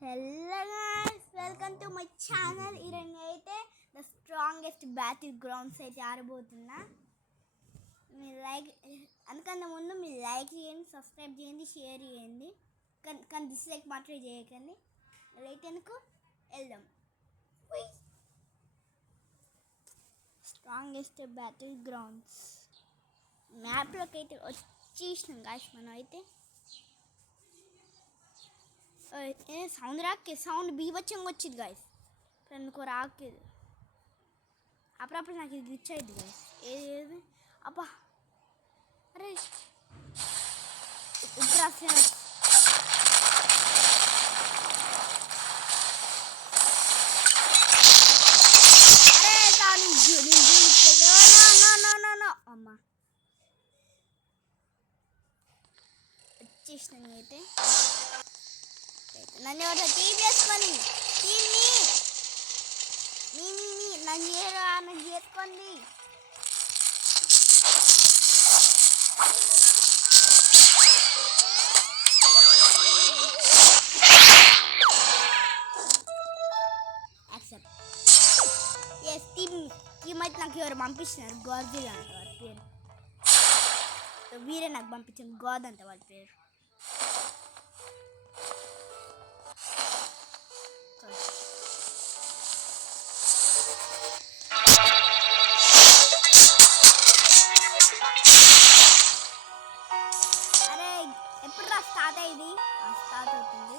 Hello guys, welcome to my channel. ఈరోజు అయితే the strongest battle grounds అయితే ఆడబోతున్నా. మీరు అందుకన్నా ముందు మీరు లైక్ చేయండి, సబ్స్క్రైబ్ చేయండి, షేర్ చేయండి. కానీ డిస్లైక్ మాత్రమే చేయకండి. లైక్ ఎందుకు వెళ్దాం. స్ట్రాంగెస్ట్ బ్యాటిల్ గ్రౌండ్స్ మ్యాప్లోకి అయితే వచ్చేసినాం గాయస్. మనం అయితే సౌండ్ రాకే, సౌండ్ బీభత్సంగా వచ్చింది గాయస్. ఎందుకో రాకేది, అప్పుడప్పుడు నాకు ఇది గ్లిచ్ అయింది గాయస్. ఏది అబ్బా, అరే ఇప్పుడు అసలు అమ్మా వచ్చేసినాం. అయితే నన్ను ఎవరో టీవీ వేసుకొని నన్ను చేసుకోండి. యాక్సెప్ట్. ఎస్ టీమ్ అయితే నాకు ఎవరు పంపిస్తున్నారు, గోర్జిల్ అంట వాడి పేరు. వీరే నాకు పంపించాను, గోద్ అంట వాడి పేరు. అరే ఎప్పుడు రా స్టార్ట్ అయ్యింది? స్టార్ట్ అవుతుంది.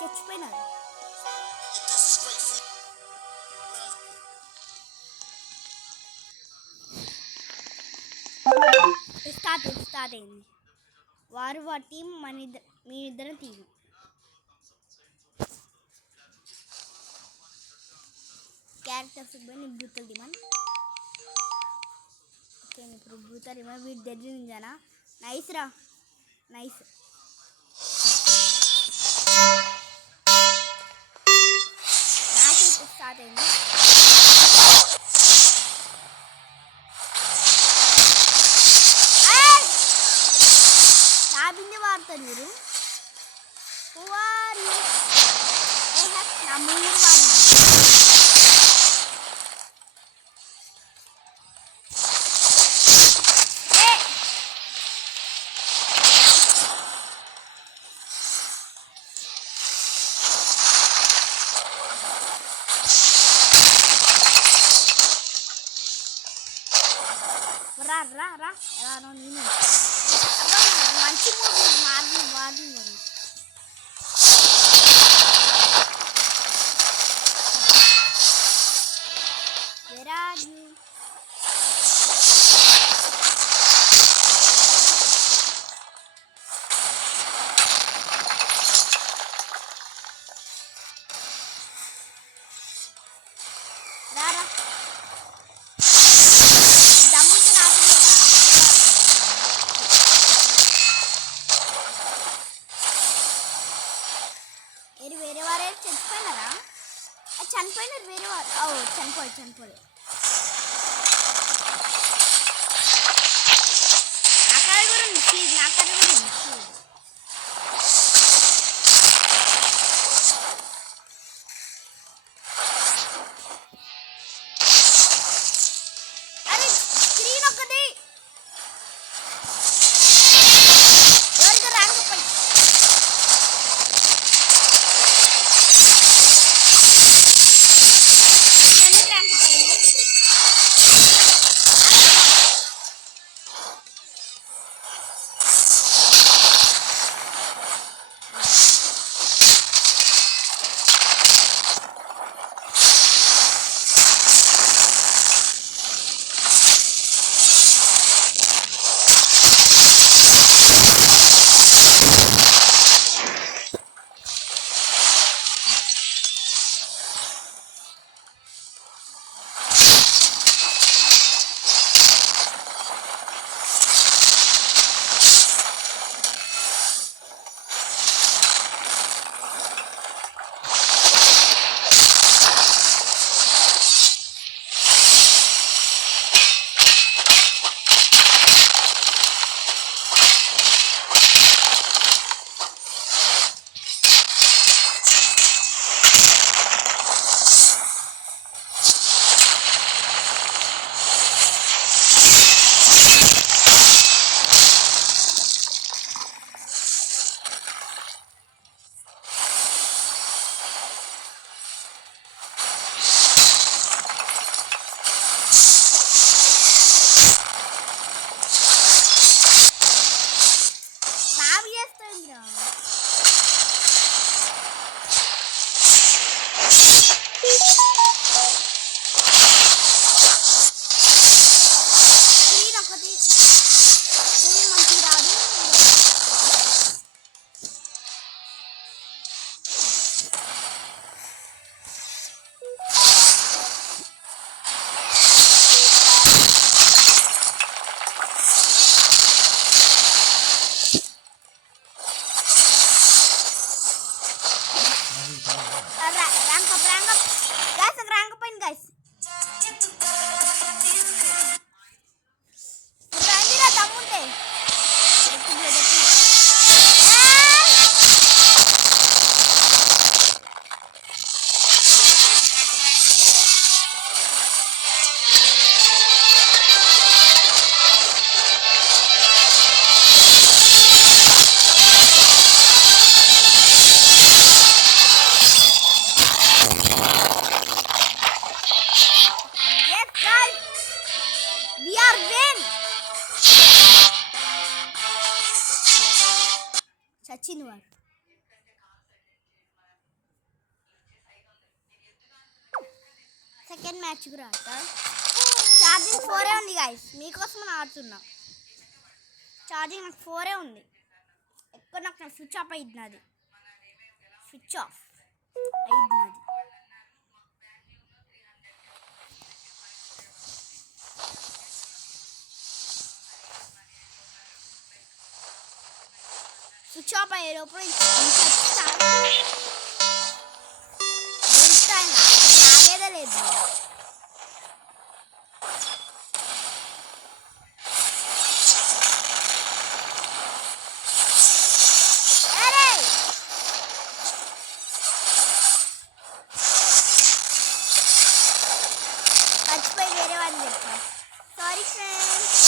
చచ్చిపోయినారు. స్టార్ట్ అయింది. వారు వారి టీం, మీ ఇద్దరు టీం. క్యారెక్టర్స్ పోయి బ్రూతల్ డిమాండ్. ఓకే, ఇప్పుడు బ్రూతల్ డిమాండ్ వీడు డెడ్ నింజానా. నైస్ రా, నైస్. మ్యాచ్ ఇప్పుడు స్టార్ట్ అయింది. నా బిందె వాడతారు మీరు. నా మూడు వాడిన రా ఎలా నేను మంచి వాడి మరి. వెరాజు రారా దమ్ముతో రాకపోరా. వేరే వారే చచ్చిపోయినారా? చనిపోయినారు వేరే వారు. చనిపోలే. అక్కడ కూడా ఉంది, అక్కడ కూడా ఉంది. అరే స్క్రీన్ ఒక్కటి ఎవరికి రాకపోయి. ర్యాంక్ అప్ గైస్, ఒక ర్యాంక్ అప్ అయింది గైస్. రండిరా తమ్ముంటే. చచ్చింది వాడు. సెకండ్ మ్యాచ్ కూడా ఛార్జింగ్ 4 ఉంది గైస్, మీకోసం ఆడుతున్నా. ఛార్జింగ్ నాకు 4 ఉంది. ఎక్కువ నాకు స్విచ్ ఆఫ్ అయింది, నాది స్విచ్ ఆఫ్ అయింది నాది. స్విచ్ ఆఫ్ అయ్యేటప్పుడు ఆగేదే లేదు. చచ్చిపోయి వేరే వాళ్ళు చెప్తాను. Sorry friends.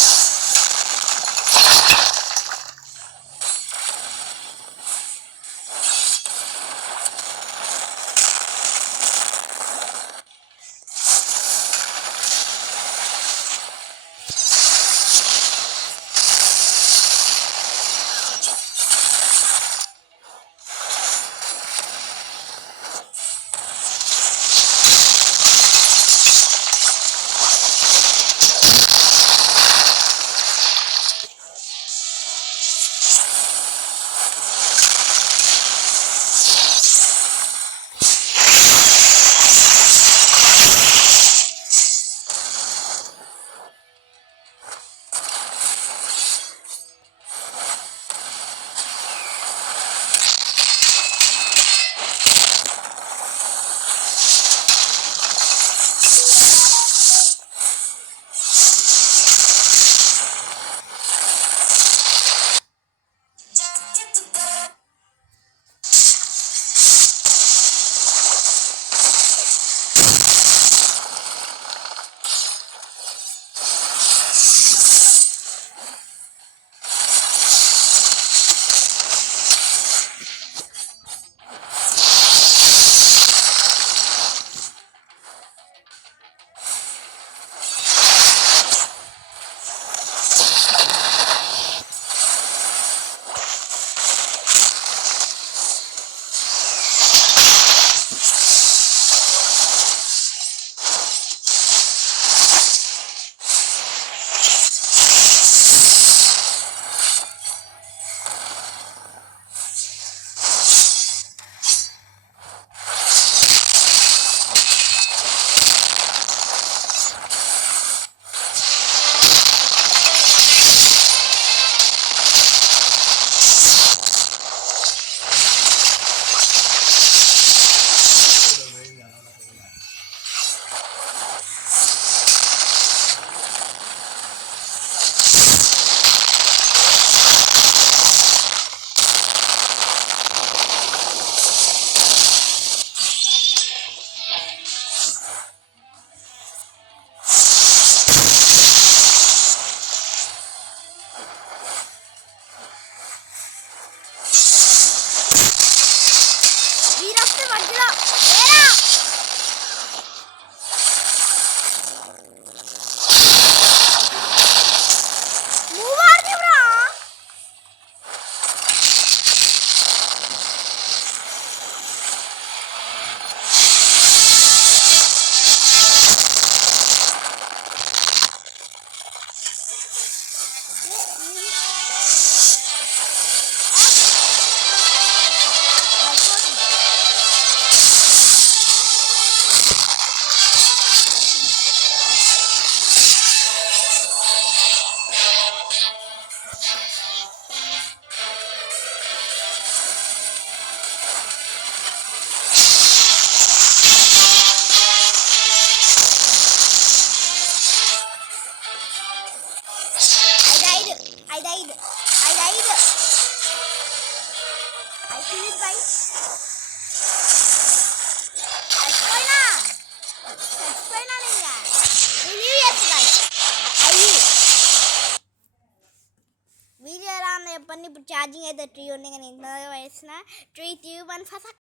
గైస్, చచ్చిపోయినా ఇంకా రిలీవ్ చేస్తా గైస్. అయ్యి వీడియో ఎలా ఉందో చెప్పండి. ఇప్పుడు ఛార్జింగ్ అయితే 3 ఉంది, కానీ ఇంత వేసిన 3 2 1 ఫస్ట్